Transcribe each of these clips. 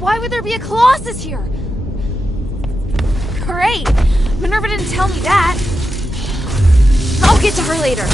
Why would there be a Colossus here? Great! Minerva didn't tell me that. I'll get to her later.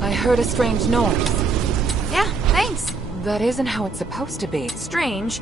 I heard a strange noise. Yeah, thanks. That isn't how it's supposed to be. Strange.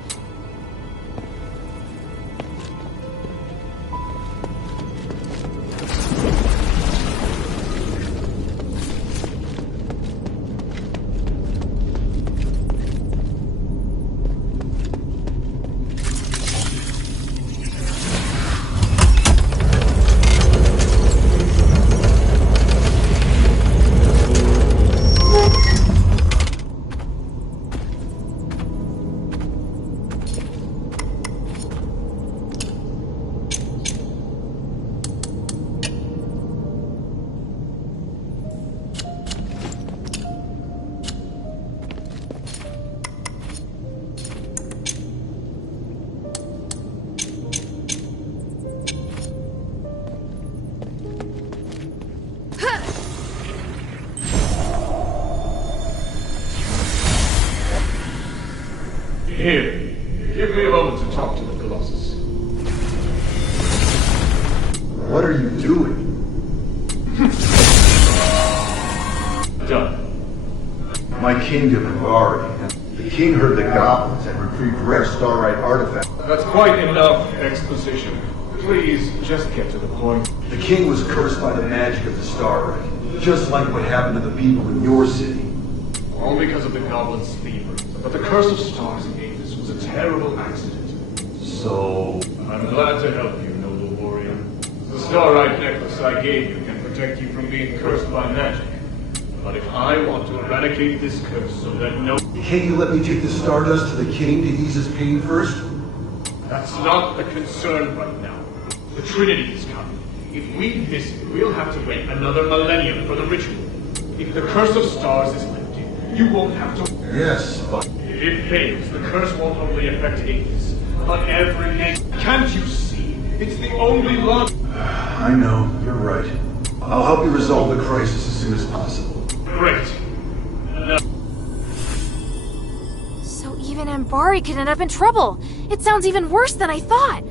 Here, give me a moment to talk to the Colossus. What are you doing? Done. My kingdom in Bari. The king heard the goblins and retrieved rare Starlight artifacts. That's quite enough exposition. Please, just get to the point. The king was cursed by the magic of the Starlight, just like what happened to the people in your city. All because of the goblin's fever. But the curse of stars he gave us was a terrible accident. So... I'm glad to help you, noble warrior. The Starlight necklace I gave you can protect you from being cursed by magic. But if I want to eradicate this curse so that no... Can't you let me take the Stardust to the king to ease his pain first? That's not the concern right now. The Trinity is coming. If we miss it, we'll have to wait another millennium for the ritual. If the curse of stars is lifted, you won't have to... Yes, but... If it fails, the curse won't only affect Hades, but every nation. Can't you see? It's the only law. I know, you're right. I'll help you resolve the crisis as soon as possible. Great. So even Ambari could end up in trouble. It sounds even worse than I thought.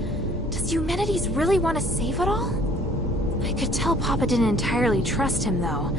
Does Eumenides really want to save it all? I could tell Papa didn't entirely trust him, though.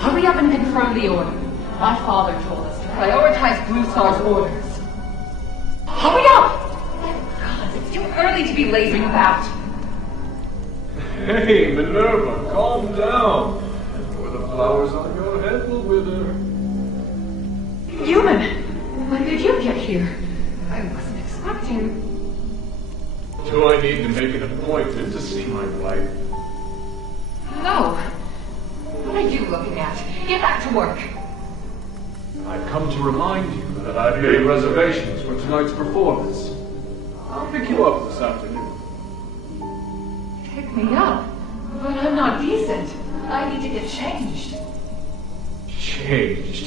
Hurry up and confirm the order. My father told us to prioritize Blue Star's orders. Hurry up! God, it's too early to be lazing about. Hey, Minerva, calm down. Or the flowers on your head will wither. Human, when did you get here? I wasn't expecting... Do I need to make an appointment to see my wife? No. What are you looking at? Get back to work. I've come to remind you that I've made reservations for tonight's performance. I'll pick you up this afternoon. Pick me up? But I'm not decent. I need to get changed. Changed?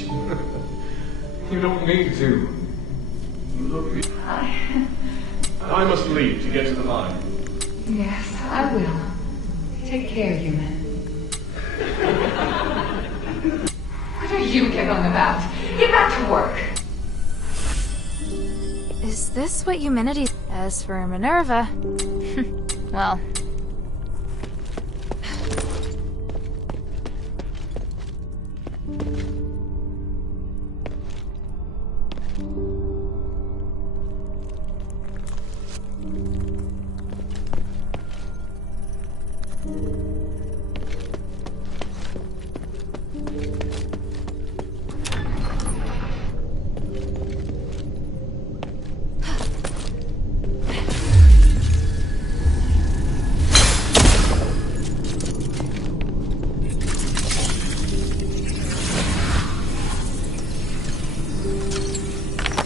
You don't need to. You look... I must leave to get to the mine. Yes, I will. Take care, human. What are you giggling about? Get back to work. Is this what humanity... As for Minerva... well...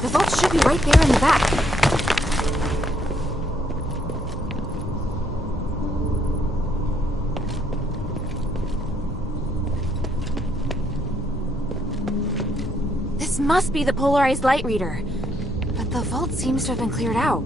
The vault should be right there in the back. This must be the polarized light reader. But the vault seems to have been cleared out.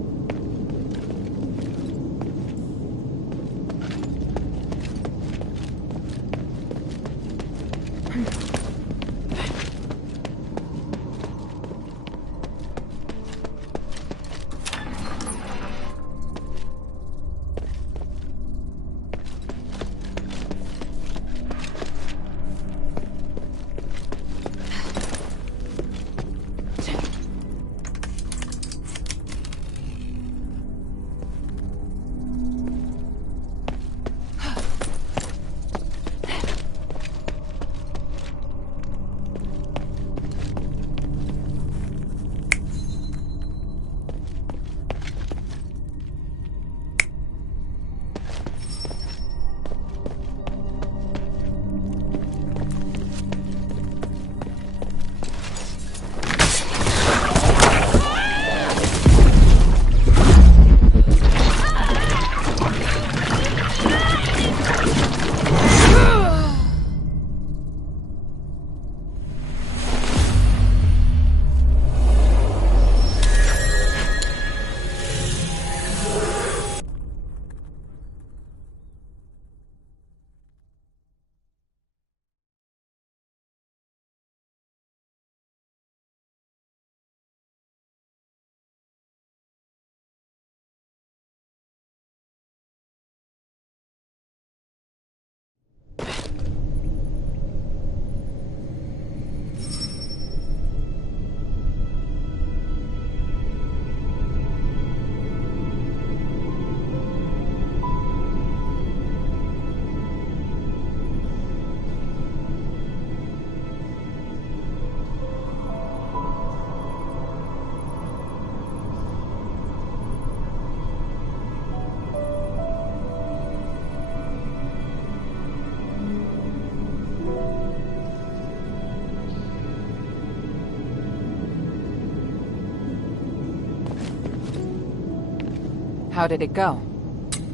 How did it go?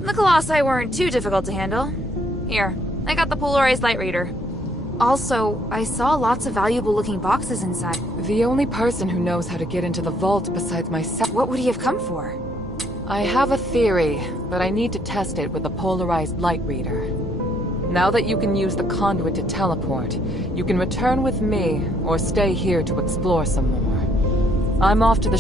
The Colossi weren't too difficult to handle. Here, I got the polarized light reader. Also, I saw lots of valuable-looking boxes inside. The only person who knows how to get into the vault besides myself. What would he have come for? I have a theory, but I need to test it with a polarized light reader. Now that you can use the conduit to teleport, you can return with me, or stay here to explore some more. I'm off to the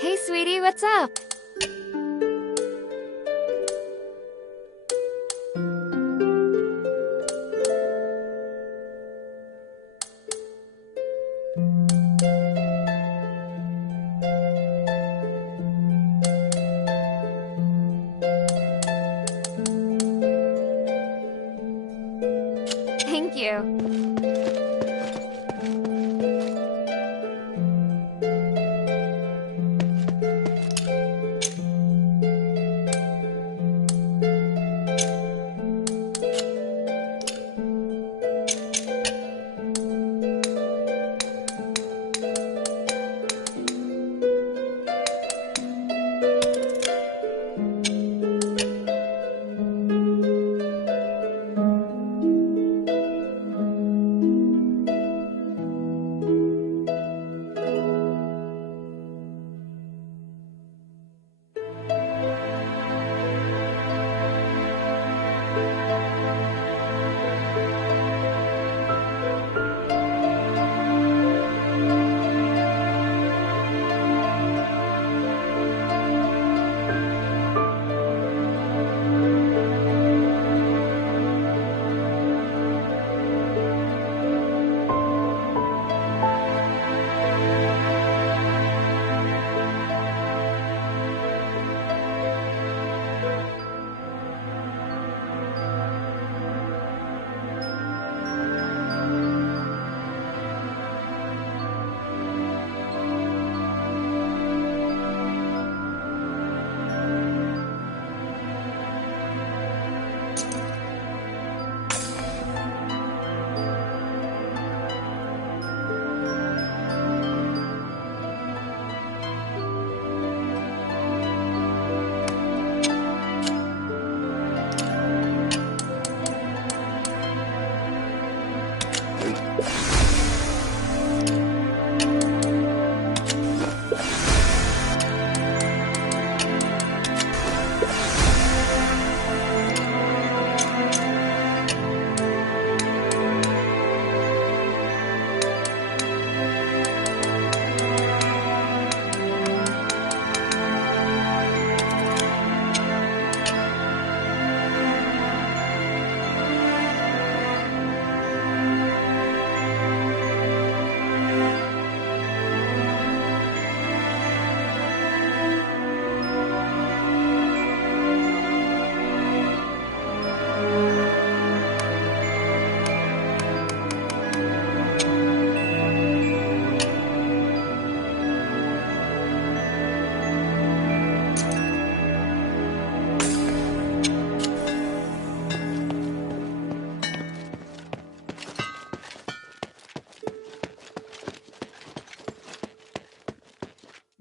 Hey, sweetie, what's up? Thank you.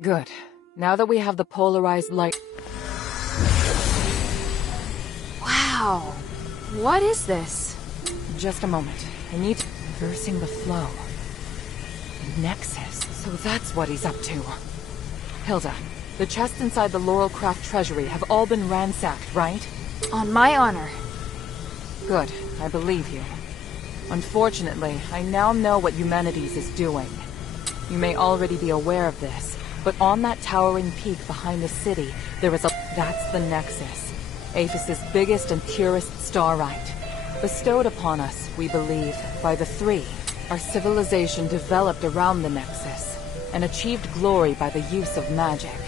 Good. Now that we have the polarized light... Wow. What is this? Just a moment. I need to... Reversing the flow. Nexus. So that's what he's up to. Hilda, the chests inside the Laurelcraft treasury have all been ransacked, right? On my honor. Good. I believe you. Unfortunately, I now know what Eumenides is doing. You may already be aware of this, but on that towering peak behind the city, there is a... That's the Nexus. Aphis's biggest and purest starlight. Bestowed upon us, we believe, by the Three. Our civilization developed around the Nexus, and achieved glory by the use of magic.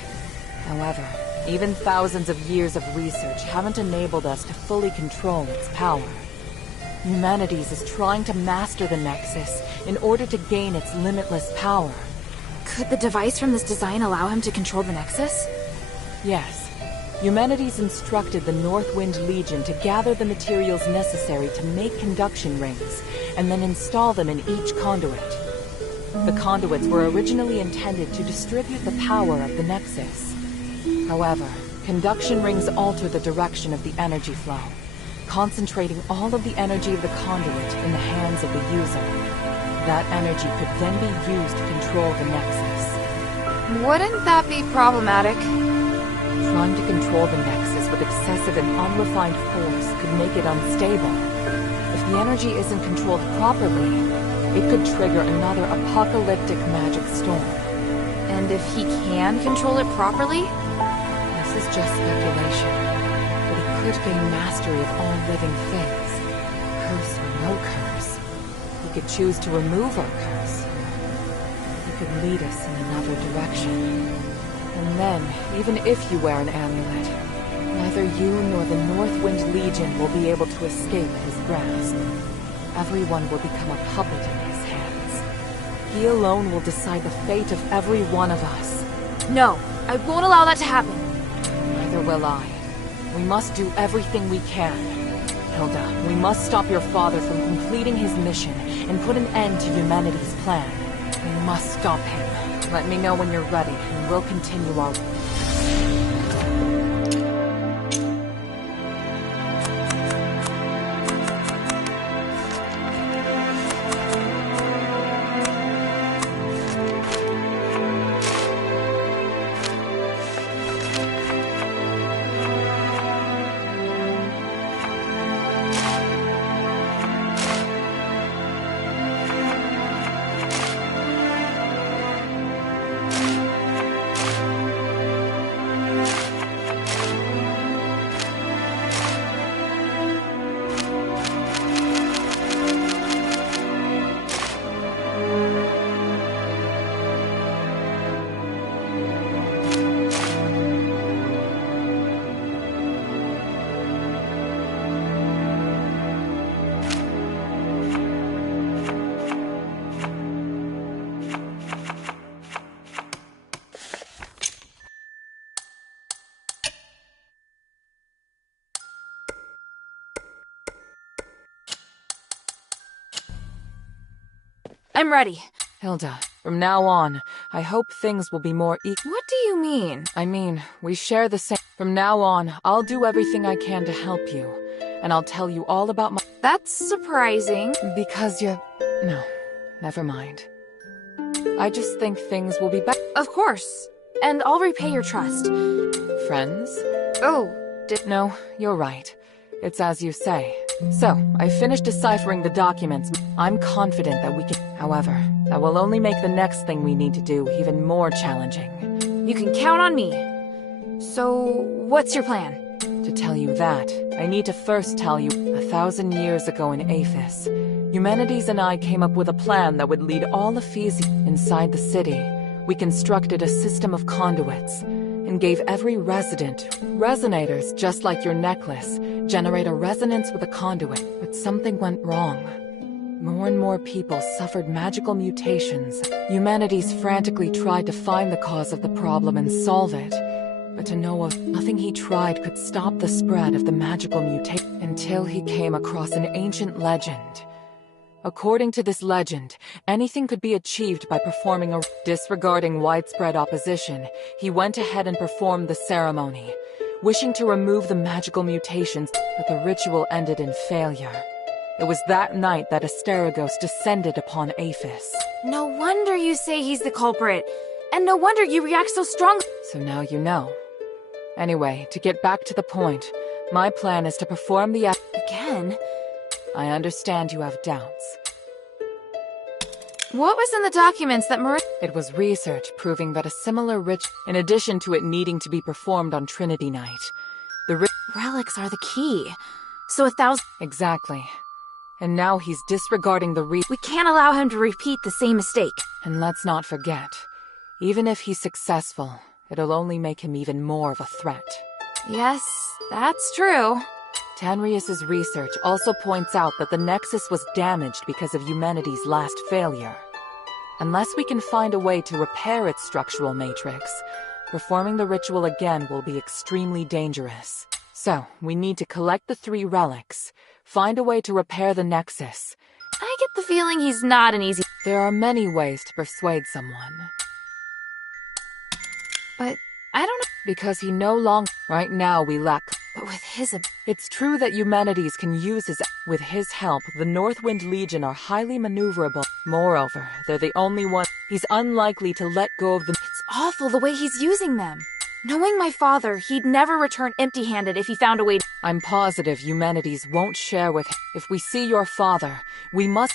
However, even thousands of years of research haven't enabled us to fully control its power. Eumenides is trying to master the Nexus in order to gain its limitless power. Could the device from this design allow him to control the Nexus? Yes. Eumenides instructed the Northwind Legion to gather the materials necessary to make conduction rings, and then install them in each conduit. The conduits were originally intended to distribute the power of the Nexus. However, conduction rings alter the direction of the energy flow, concentrating all of the energy of the conduit in the hands of the user. That energy could then be used to control the Nexus. Wouldn't that be problematic? Trying to control the Nexus with excessive and unrefined force could make it unstable. If the energy isn't controlled properly, it could trigger another apocalyptic magic storm. And if he can control it properly? This is just speculation, but he could gain mastery of all living things. Curse or no curse. He could choose to remove our curse. He could lead us in another direction. And then, even if you wear an amulet, neither you nor the Northwind Legion will be able to escape his grasp. Everyone will become a puppet in his hands. He alone will decide the fate of every one of us. No, I won't allow that to happen. Neither will I. We must do everything we can. Hilda, we must stop your father from completing his mission and put an end to Eumenides' plan. We must stop him. Let me know when you're ready, and we'll continue our... I'm ready. Hilda, from now on, I hope things will be more What do you mean? I mean, we share the same... From now on, I'll do everything I can to help you. And I'll tell you all about my... That's surprising. Because you... No, never mind. I just think things will be better. Of course. And I'll repay your trust. Friends? Oh, No, you're right. It's as you say. So, I finished deciphering the documents. I'm confident that we can... However, that will only make the next thing we need to do even more challenging. you can count on me. So, what's your plan? To tell you that, I need to first tell you, 1,000 years ago in Aphis, Eumenides and I came up with a plan that would lead all Ephesi inside the city. We constructed a system of conduits, and gave every resident resonators just like your necklace, generate a resonance with a conduit. But something went wrong. More and more people suffered magical mutations. Eumenides frantically tried to find the cause of the problem and solve it. But to know of nothing he tried could stop the spread of the magical mutation until he came across an ancient legend. According to this legend, anything could be achieved by performing a... Disregarding widespread opposition, he went ahead and performed the ceremony, wishing to remove the magical mutations, but the ritual ended in failure. It was that night that Asterigos descended upon Aphis. No wonder you say he's the culprit. And no wonder you react so strongly. So now you know. Anyway, to get back to the point, my plan is to perform the... Again? I understand you have doubts. What was in the documents that Maria... It was research proving that a similar in addition to it needing to be performed on Trinity Night, the relics are the key. So 1,000... Exactly. And now he's disregarding the We can't allow him to repeat the same mistake. And let's not forget, even if he's successful, it'll only make him even more of a threat. Yes, that's true. Tanrius's research also points out that the Nexus was damaged because of humanity's last failure. Unless we can find a way to repair its structural matrix, performing the ritual again will be extremely dangerous. So, we need to collect the 3 relics, find a way to repair the Nexus. I get the feeling he's not an easy... There are many ways to persuade someone. But I don't know... Because he no longer... Right now we lack... But with his... It's true that humanities can use his... With his help, the Northwind Legion are highly maneuverable. Moreover, they're the only one... He's unlikely to let go of them. It's awful the way he's using them. Knowing my father, he'd never return empty-handed if he found a way to... I'm positive humanities won't share with him. If we see your father, we must...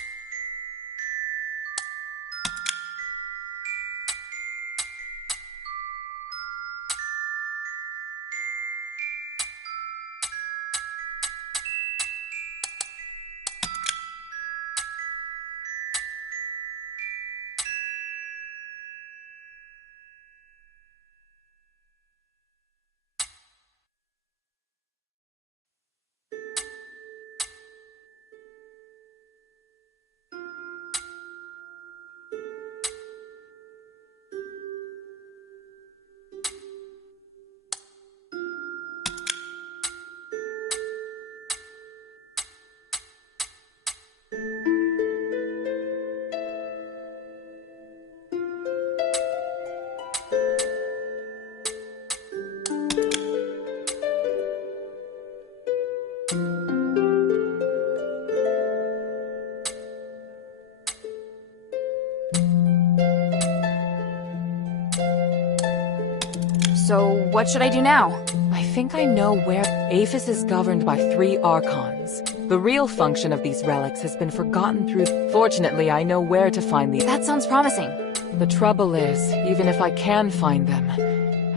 So, what should I do now? I think I know where... Aphis is governed by 3 Archons. The real function of these relics has been forgotten through... Fortunately, I know where to find these... That sounds promising. The trouble is, even if I can find them,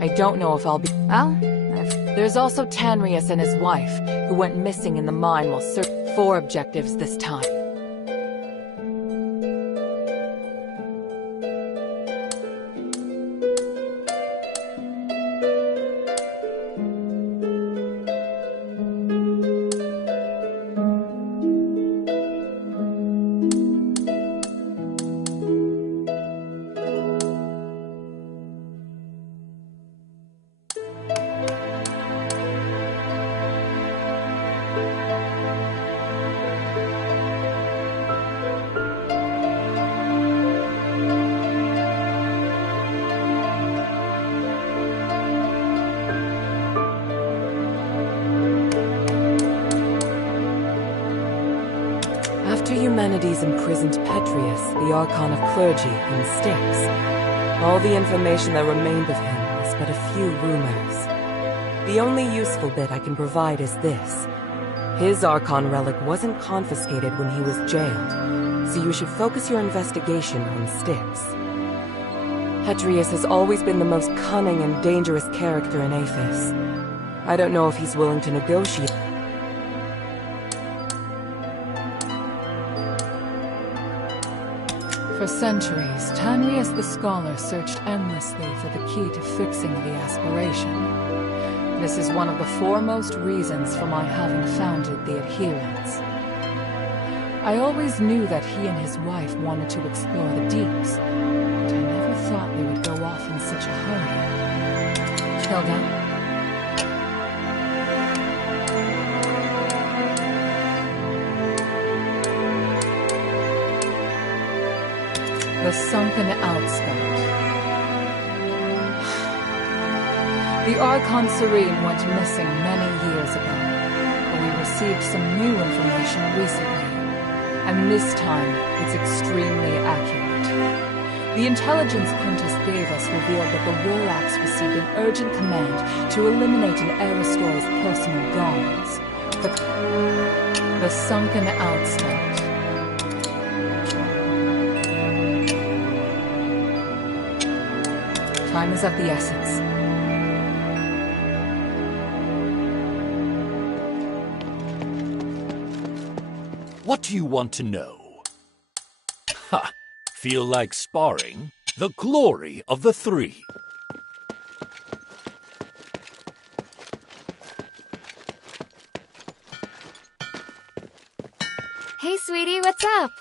I don't know if I'll be... Well, There's also Tanrius and his wife, who went missing in the mine while searching... 4 objectives this time. After humanities imprisoned Petrius, the Archon of Clergy, in Styx, all the information that remained of him was but a few rumors. The only useful bit I can provide is this. His Archon relic wasn't confiscated when he was jailed, so you should focus your investigation on Styx. Petrius has always been the most cunning and dangerous character in Aphis. I don't know if he's willing to negotiate. For centuries, Tanrius the Scholar searched endlessly for the key to fixing the aspiration. This is one of the foremost reasons for my having founded the Adherents. I always knew that he and his wife wanted to explore the deeps, but I never thought they would go off in such a hurry. Hilda? The sunken outspout. The Archon Serene went missing many years ago, but we received some new information recently, and this time it's extremely accurate. The intelligence Quintus gave us revealed that the Lorax received an urgent command to eliminate an Aristor's personal guards. The sunken outspout. Time is of the essence. What do you want to know? Ha! Feel like sparring? The glory of the three. Hey, sweetie, what's up?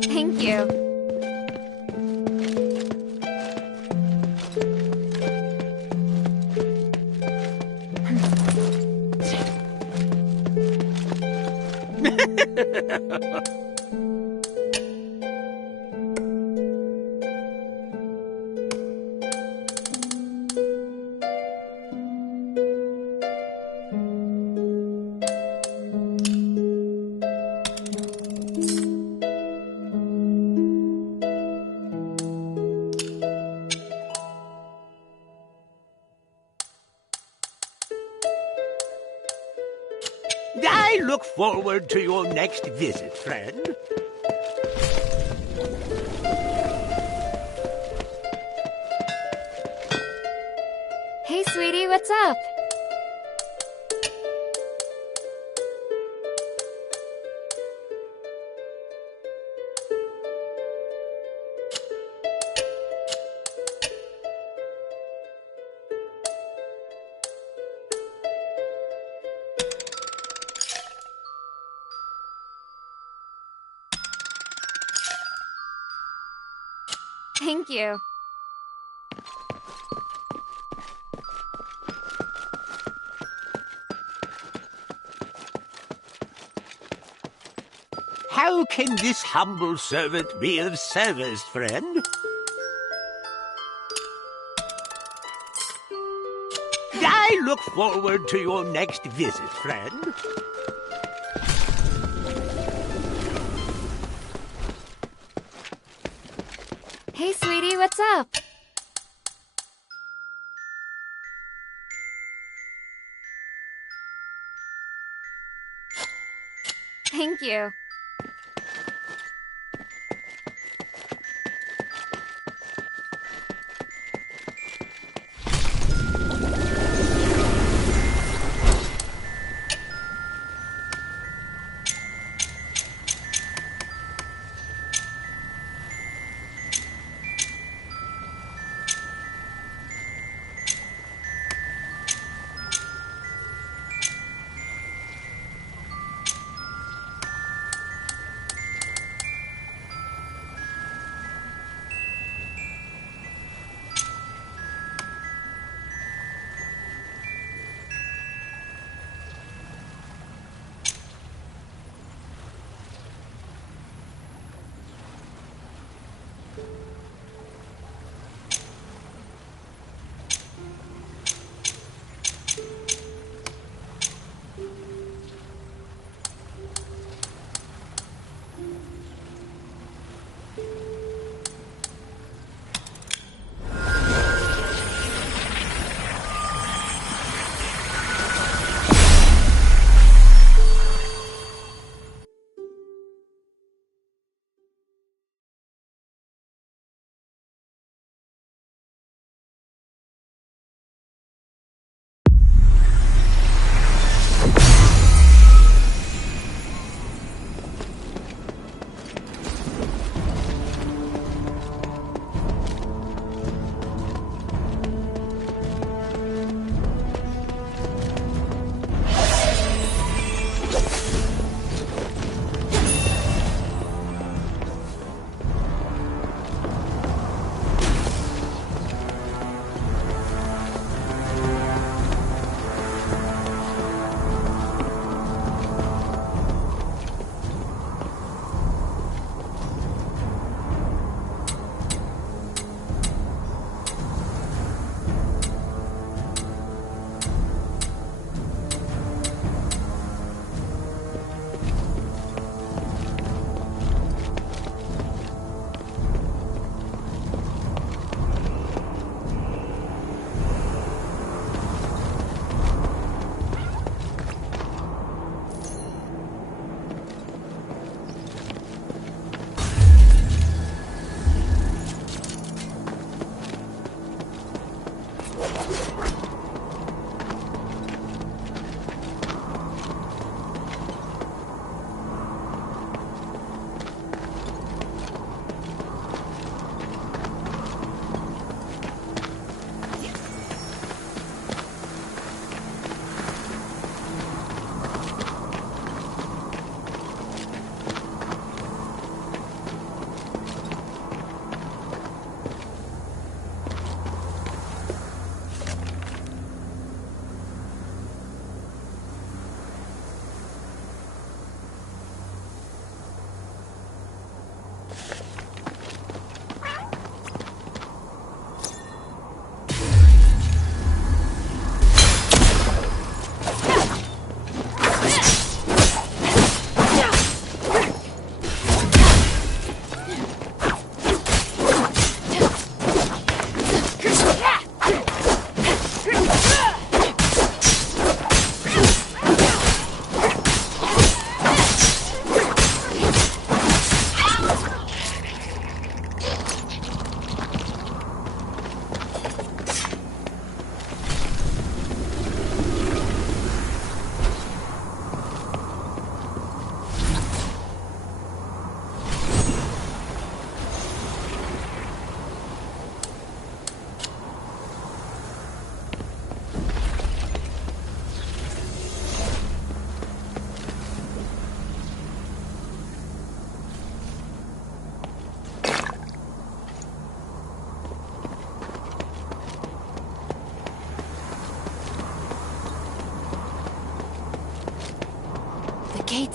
Thank you. I look forward to your next visit, friend. Hey, sweetie, what's up? Thank you. How can this humble servant be of service, friend? I look forward to your next visit, friend. Hey, sweetie, what's up? Thank you.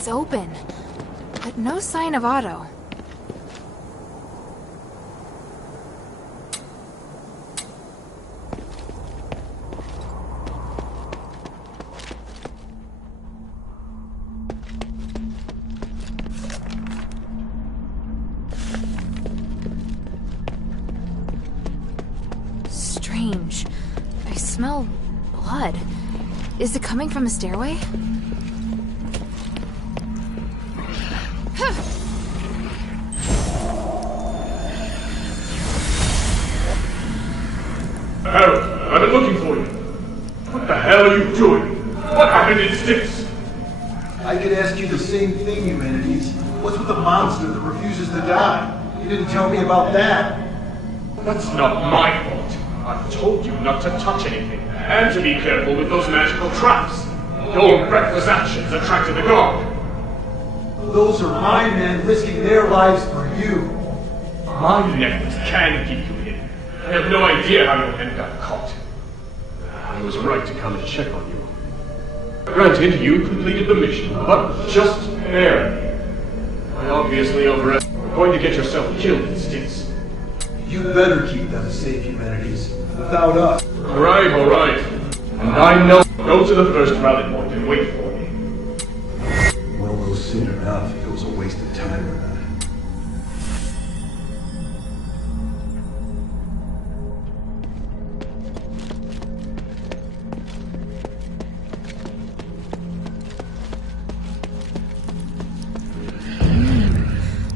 It's open, but no sign of Otto. Strange. I smell blood. Is it coming from the stairway? Harold, I've been looking for you. What the hell are you doing? What happened in Styx? I could ask you the same thing, Humanities. What's with the monster that refuses to die? You didn't tell me about that. That's not my fault. I've told you not to touch anything, and to be careful with those magical traps. Your reckless actions attracted the guard. Those are my men risking their lives for you. My necklace can keep you hidden. I have no idea how your men got caught. I was right to come and check on you. Granted, you completed the mission, but just barely. I obviously overestimated. You're going to get yourself killed in Styx. You better keep them safe, Humanities. Without us. All right. And I know. Go to the first rally point and wait for me. We'll know soon enough if it was a waste of time or not.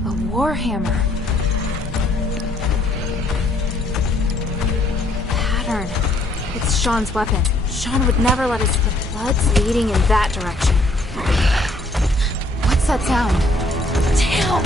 A warhammer. Pattern. It's Sean's weapon. Sean would never let us. The blood's leading in that direction. What's that sound? Damn!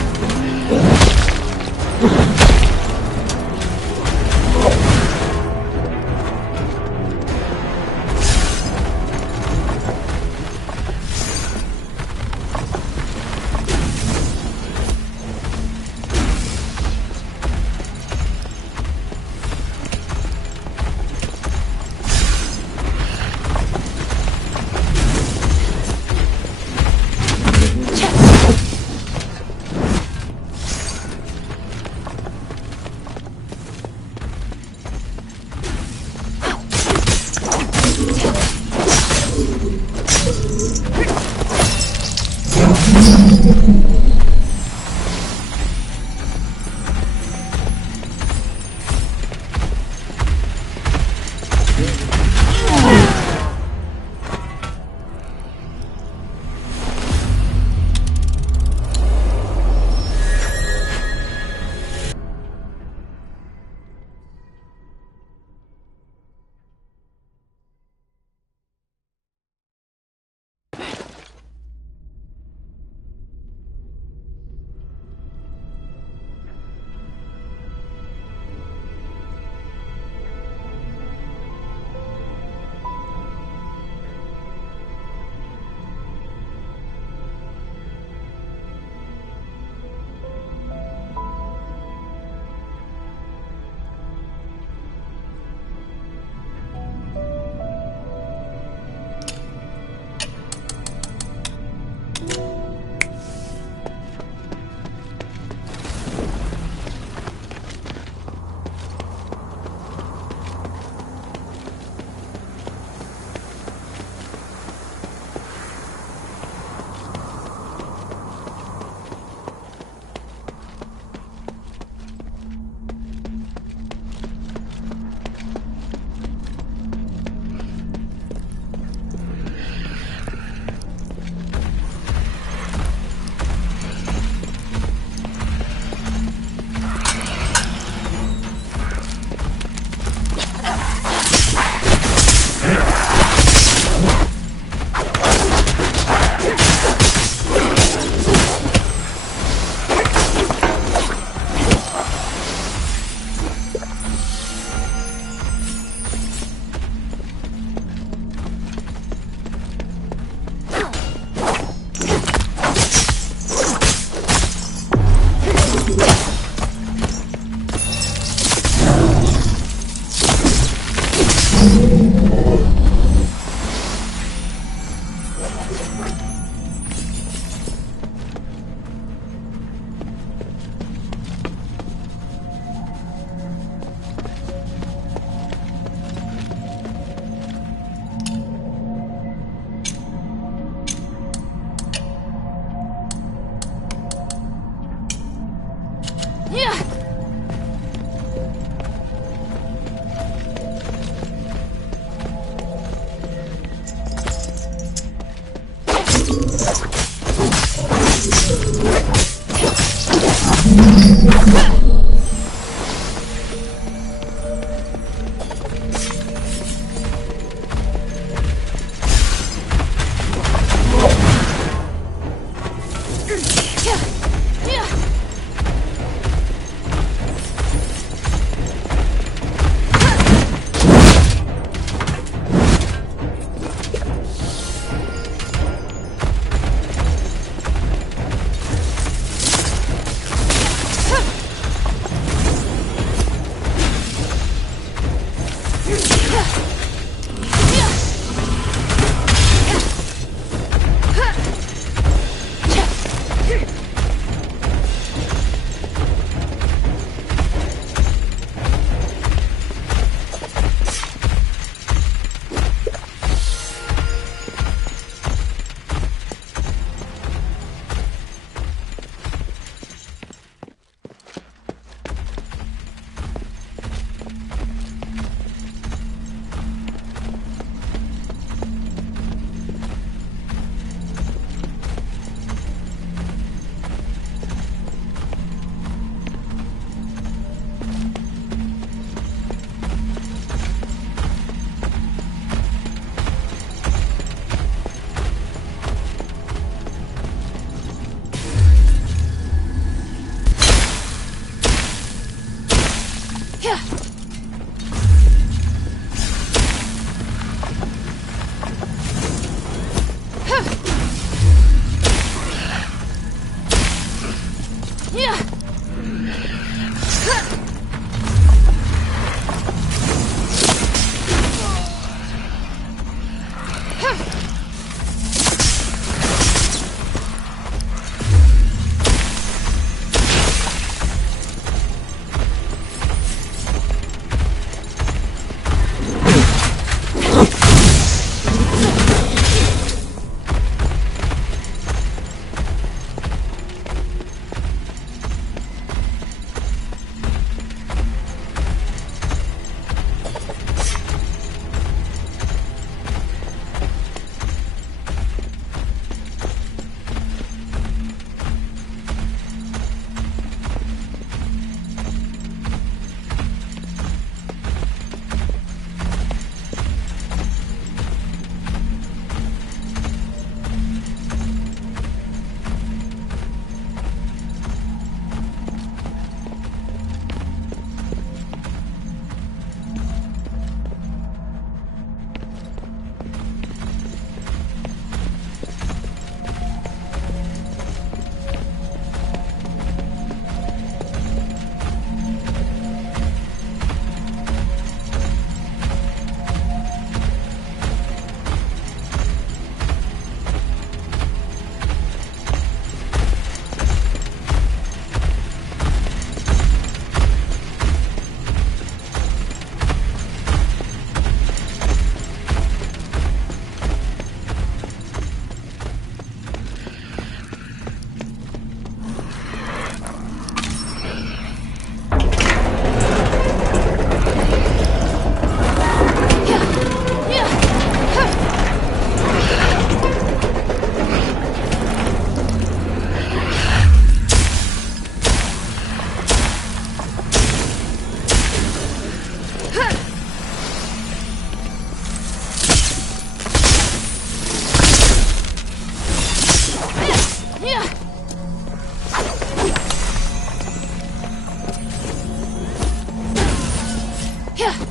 Yeah.